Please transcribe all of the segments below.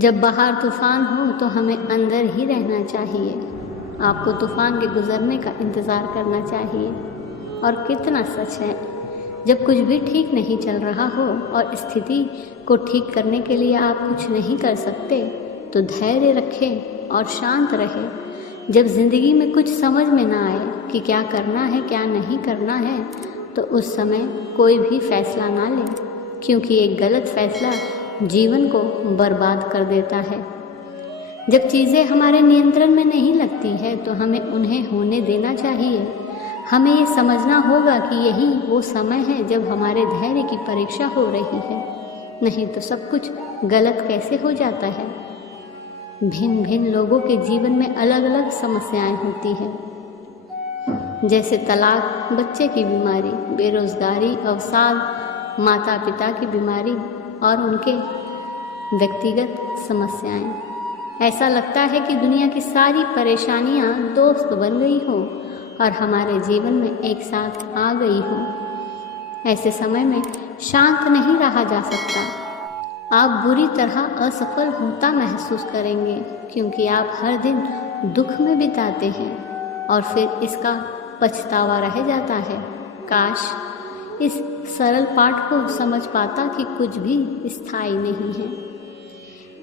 जब बाहर तूफान हो तो हमें अंदर ही रहना चाहिए। आपको तूफान के गुजरने का इंतज़ार करना चाहिए। और कितना सच है, जब कुछ भी ठीक नहीं चल रहा हो और स्थिति को ठीक करने के लिए आप कुछ नहीं कर सकते तो धैर्य रखें और शांत रहें। जब ज़िंदगी में कुछ समझ में ना आए कि क्या करना है क्या नहीं करना है तो उस समय कोई भी फैसला ना लें, क्योंकि एक गलत फैसला जीवन को बर्बाद कर देता है। जब चीज़ें हमारे नियंत्रण में नहीं लगती है तो हमें उन्हें होने देना चाहिए। हमें ये समझना होगा कि यही वो समय है जब हमारे धैर्य की परीक्षा हो रही है, नहीं तो सब कुछ गलत कैसे हो जाता है। भिन्न भिन्न लोगों के जीवन में अलग अलग समस्याएं होती हैं, जैसे तलाक, बच्चे की बीमारी, बेरोजगारी, अवसाद, माता पिता की बीमारी और उनके व्यक्तिगत समस्याएं। ऐसा लगता है कि दुनिया की सारी परेशानियां दोस्त बन गई हो और हमारे जीवन में एक साथ आ गई हो। ऐसे समय में शांत नहीं रहा जा सकता। आप बुरी तरह असफल होता महसूस करेंगे, क्योंकि आप हर दिन दुख में बिताते हैं और फिर इसका पछतावा रह जाता है। काश इस सरल पाठ को समझ पाता कि कुछ भी स्थायी नहीं है।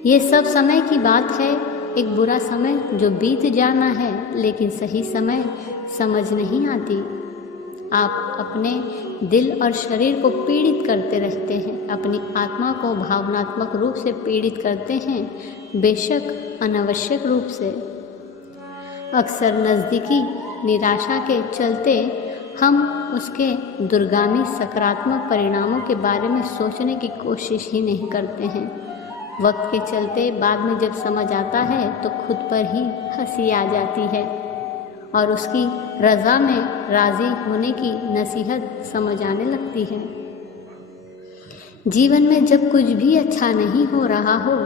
ये सब समय की बात है। एक बुरा समय जो बीत जाना है, लेकिन सही समय समझ नहीं आती। आप अपने दिल और शरीर को पीड़ित करते रहते हैं, अपनी आत्मा को भावनात्मक रूप से पीड़ित करते हैं, बेशक अनावश्यक रूप से। अक्सर नज़दीकी निराशा के चलते हम उसके दूरगामी सकारात्मक परिणामों के बारे में सोचने की कोशिश ही नहीं करते हैं। वक्त के चलते बाद में जब समझ आता है तो खुद पर ही हंसी आ जाती है और उसकी रज़ा में राज़ी होने की नसीहत समझ आने लगती है। जीवन में जब कुछ भी अच्छा नहीं हो रहा हो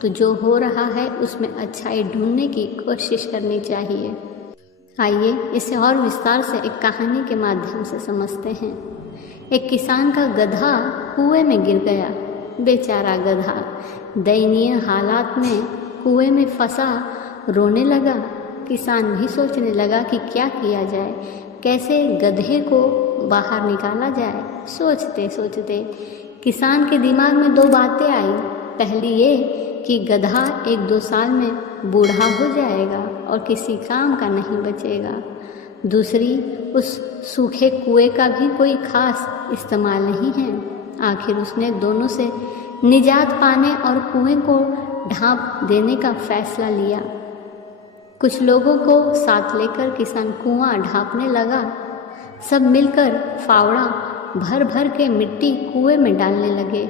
तो जो हो रहा है उसमें अच्छाई ढूंढने की कोशिश करनी चाहिए। आइए इसे और विस्तार से एक कहानी के माध्यम से समझते हैं। एक किसान का गधा कुएं में गिर गया। बेचारा गधा दयनीय हालात में कुएं में फंसा रोने लगा। किसान भी सोचने लगा कि क्या किया जाए, कैसे गधे को बाहर निकाला जाए। सोचते सोचते किसान के दिमाग में दो बातें आई। पहली ये कि गधा 1-2 साल में बूढ़ा हो जाएगा और किसी काम का नहीं बचेगा। दूसरी, उस सूखे कुएं का भी कोई खास इस्तेमाल नहीं है। आखिर उसने दोनों से निजात पाने और कुएं को ढांप देने का फैसला लिया। कुछ लोगों को साथ लेकर किसान कुआं ढांपने लगा। सब मिलकर फावड़ा भर भर के मिट्टी कुएं में डालने लगे।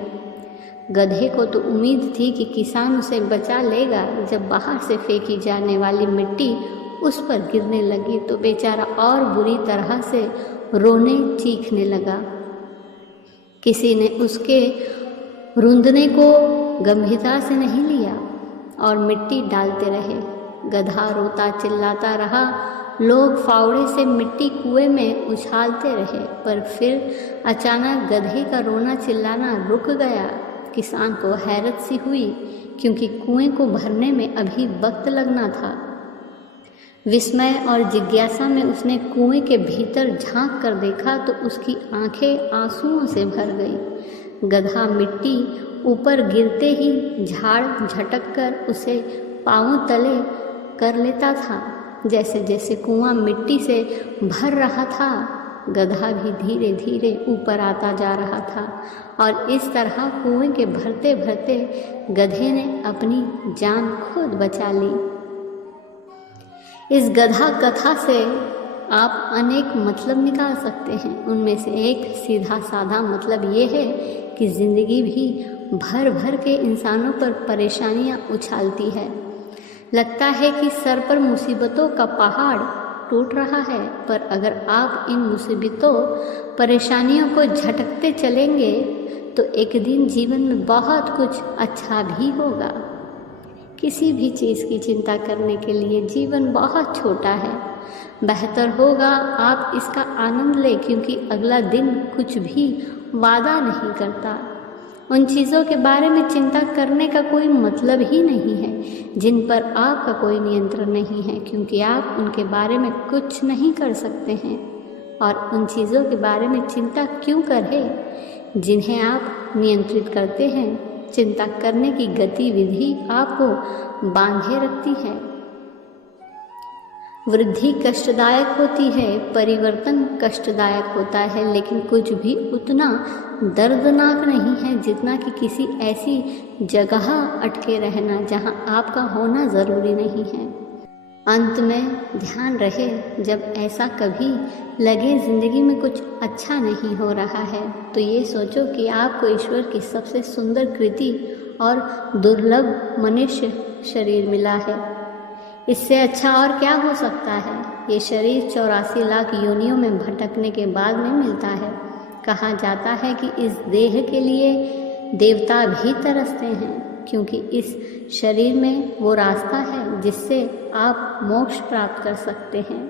गधे को तो उम्मीद थी कि किसान उसे बचा लेगा। जब बाहर से फेंकी जाने वाली मिट्टी उस पर गिरने लगी तो बेचारा और बुरी तरह से रोने चीखने लगा। किसी ने उसके रुंधने को गंभीरता से नहीं लिया और मिट्टी डालते रहे। गधा रोता चिल्लाता रहा। लोग फावड़े से मिट्टी कुएं में उछालते रहे, पर फिर अचानक गधे का रोना चिल्लाना रुक गया। किसान को हैरत सी हुई, क्योंकि कुएं को भरने में अभी वक्त लगना था। विस्मय और जिज्ञासा में उसने कुएं के भीतर झांक कर देखा तो उसकी आंखें आंसुओं से भर गई। गधा मिट्टी ऊपर गिरते ही झाड़ झटक कर उसे पांव तले कर लेता था। जैसे जैसे कुआं मिट्टी से भर रहा था, गधा भी धीरे धीरे ऊपर आता जा रहा था और इस तरह कुएं के भरते भरते गधे ने अपनी जान खुद बचा ली। इस गधा कथा से आप अनेक मतलब निकाल सकते हैं। उनमें से एक सीधा साधा मतलब ये है कि ज़िंदगी भी भर भर के इंसानों पर परेशानियां उछालती है। लगता है कि सर पर मुसीबतों का पहाड़ टूट रहा है, पर अगर आप इन मुसीबतों परेशानियों को झटकते चलेंगे तो एक दिन जीवन में बहुत कुछ अच्छा भी होगा। किसी भी चीज़ की चिंता करने के लिए जीवन बहुत छोटा है। बेहतर होगा आप इसका आनंद लें, क्योंकि अगला दिन कुछ भी वादा नहीं करता। उन चीज़ों के बारे में चिंता करने का कोई मतलब ही नहीं है जिन पर आपका कोई नियंत्रण नहीं है, क्योंकि आप उनके बारे में कुछ नहीं कर सकते हैं। और उन चीज़ों के बारे में चिंता क्यों करें जिन्हें आप नियंत्रित करते हैं। चिंता करने की गतिविधि आपको बांधे रखती है। वृद्धि कष्टदायक होती है, परिवर्तन कष्टदायक होता है, लेकिन कुछ भी उतना दर्दनाक नहीं है जितना कि किसी ऐसी जगह अटके रहना जहां आपका होना ज़रूरी नहीं है। अंत में ध्यान रहे, जब ऐसा कभी लगे ज़िंदगी में कुछ अच्छा नहीं हो रहा है तो ये सोचो कि आपको ईश्वर की सबसे सुंदर कृति और दुर्लभ मनुष्य शरीर मिला है। इससे अच्छा और क्या हो सकता है। ये शरीर 84 लाख योनियों में भटकने के बाद में मिलता है। कहा जाता है कि इस देह के लिए देवता भी तरसते हैं, क्योंकि इस शरीर में वो रास्ता है जिससे आप मोक्ष प्राप्त कर सकते हैं।